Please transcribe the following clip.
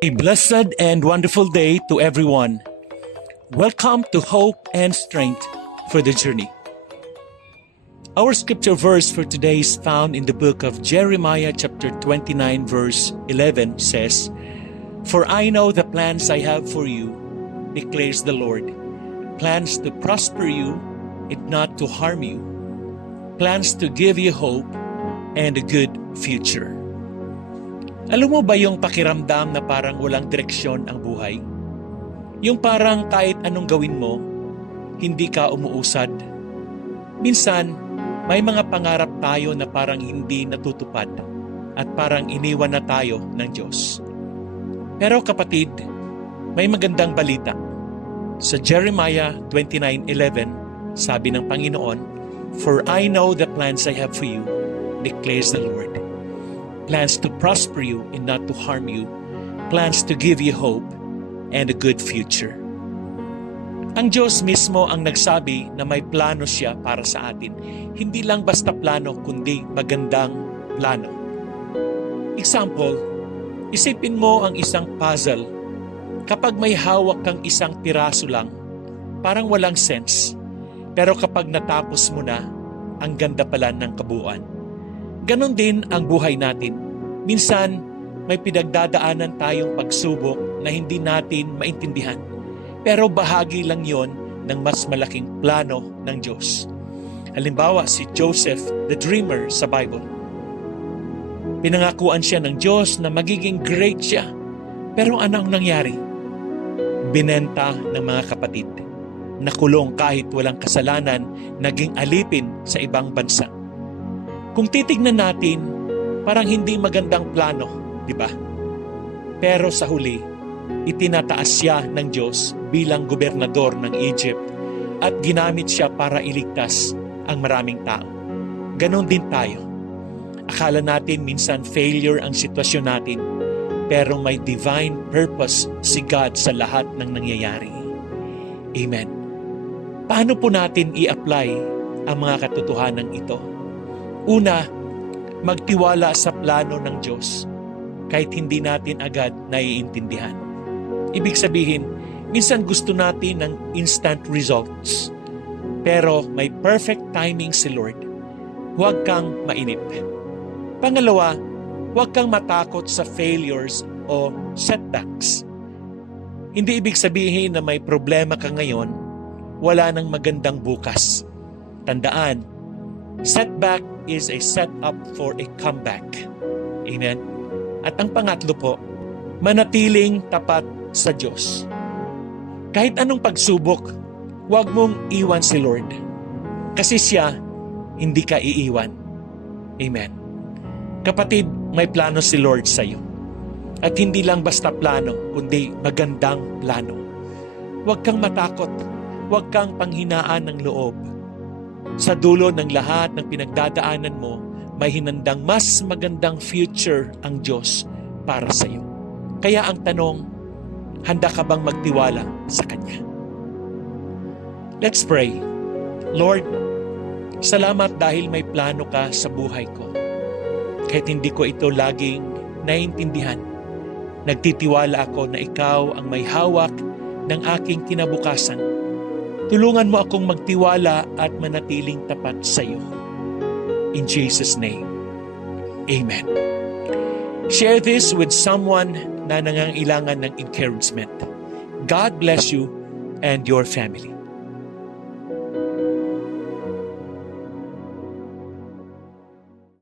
A blessed and wonderful day to everyone. Welcome to Hope and Strength for the Journey. Our scripture verse for today is found in the book of Jeremiah chapter 29 verse 11 says, "For I know the plans I have for you, declares the Lord, plans to prosper you and not to harm you, plans to give you hope and a good future." Alam mo ba yung pakiramdam na parang walang direksyon ang buhay? Yung parang kahit anong gawin mo, hindi ka umuusad. Minsan, may mga pangarap tayo na parang hindi natutupad at parang iniwan na tayo ng Diyos. Pero kapatid, may magandang balita. Sa Jeremiah 29:11, sabi ng Panginoon, "For I know the plans I have for you, declares the Lord. Plans to prosper you and not to harm you, plans to give you hope and a good future." Ang Diyos mismo ang nagsabi na may plano siya para sa atin. Hindi lang basta plano, kundi magandang plano. Example, isipin mo ang isang puzzle. Kapag may hawak kang isang piraso lang, parang walang sense. Pero kapag natapos mo na, ang ganda pala ng kabuuan. Ganon din ang buhay natin. Minsan, may pinagdadaanan tayong pagsubok na hindi natin maintindihan. Pero bahagi lang yon ng mas malaking plano ng Diyos. Halimbawa, si Joseph, the dreamer sa Bible. Pinangakuan siya ng Diyos na magiging great siya. Pero anong nangyari? Binenta ng mga kapatid. Nakulong kahit walang kasalanan, naging alipin sa ibang bansa. Kung titignan natin, parang hindi magandang plano, di ba? Pero sa huli, itinataas siya ng Diyos bilang gobernador ng Egypt at ginamit siya para iligtas ang maraming tao. Ganon din tayo. Akala natin minsan failure ang sitwasyon natin, pero may divine purpose si God sa lahat ng nangyayari. Amen. Paano po natin i-apply ang mga katotohanan ito? Una, magtiwala sa plano ng Diyos kahit hindi natin agad naiintindihan. Ibig sabihin, minsan gusto natin ng instant results. Pero may perfect timing si Lord. Huwag kang mainip. Pangalawa, huwag kang matakot sa failures o setbacks. Hindi ibig sabihin na may problema ka ngayon, wala nang magandang bukas. Tandaan, setback is a setup for a comeback. Amen? At ang pangatlo po, manatiling tapat sa Diyos. Kahit anong pagsubok, huwag mong iwan si Lord. Kasi siya, hindi ka iiwan. Amen. Kapatid, may plano si Lord sa iyo. At hindi lang basta plano, kundi magandang plano. Huwag kang matakot. Huwag kang panghinaan ng loob. Sa dulo ng lahat ng pinagdadaanan mo, may hinandang mas magandang future ang Diyos para sa iyo. Kaya ang tanong, handa ka bang magtiwala sa Kanya? Let's pray. Lord, salamat dahil may plano ka sa buhay ko. Kahit hindi ko ito laging naiintindihan, nagtitiwala ako na ikaw ang may hawak ng aking kinabukasan. Tulungan mo akong magtiwala at manatiling tapat sa iyo. In Jesus' name, Amen. Share this with someone na nangangailangan ng encouragement. God bless you and your family.